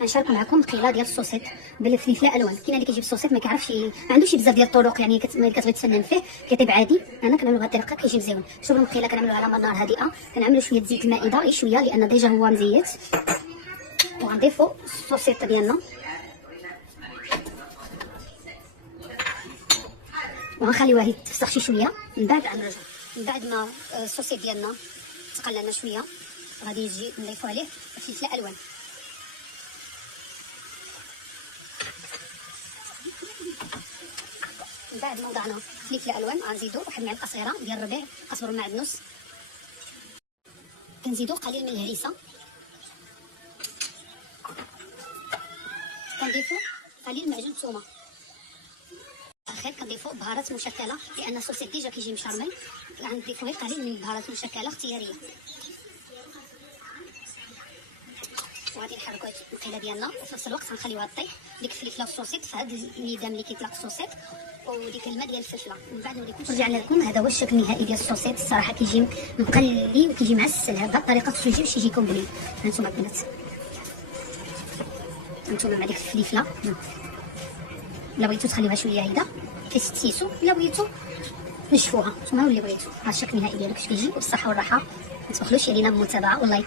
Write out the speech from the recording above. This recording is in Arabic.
غنشارك معكم قيله ديال السوسيط بالفلفله الوان. كاين اللي كيجيب السوسيط ما كيعرفش ما عندوش بزاف ديال الطرق، يعني ملي كتبغي تفنن فيه كيطيب عادي. انا كنعملو بهذه الطريقه كيجي مزيان. شوفوا المقيله كنعملو على نار هادئه، كنعملو شويه زيت المائده غير شويه لان ديجا هو مزيت، وغنضيفو السوسيط ديالنا وغنخليوه يتفسخ شي شويه. من بعد غنرجعو من بعد ما السوسيط ديالنا تقلى لنا شويه غادي نجي نضيفو عليه الفلفله الالوان. من بعد ما وضعنا فلفله الوان غنزيدو واحد المعلقه صغيره ديال الربيع قزبر معدنوس، كنزيدو قليل من الهريسه، كنضيفو قليل من معجون الثومه. اخير كنضيفو بهارات مشكله لان السوسيط ديجا كيجي مشرمل، غنضيفو غير قليل من البهارات المشكله اختياريه. وغادي نحركو المقيله ديالنا وفي نفس الوقت غنخليوها طيح ديك الفلفله والسوسيط في هذا الميدان اللي كيطلق السوسيط وديك الماء ديال الفلفله. من بعد نوريكم رجعنا لكم. هذا هو الشكل النهائي ديال السوسيط. الصراحه كيجي مقلي وكيجي معسل. هذا الطريقه خصو يجي باش يجيكم بنين. هانتوما البنات، هانتوما مع ديك الفلفله الا بغيتو تخليوها شويه هيدا كيستيسو، الا بغيتو نشفوها نتوما واللي بغيتو. ها الشكل النهائي ديالو كيفاش كيجي. وبالصحه والراحه ما تبخلوش علينا بالمتابعه واللايك.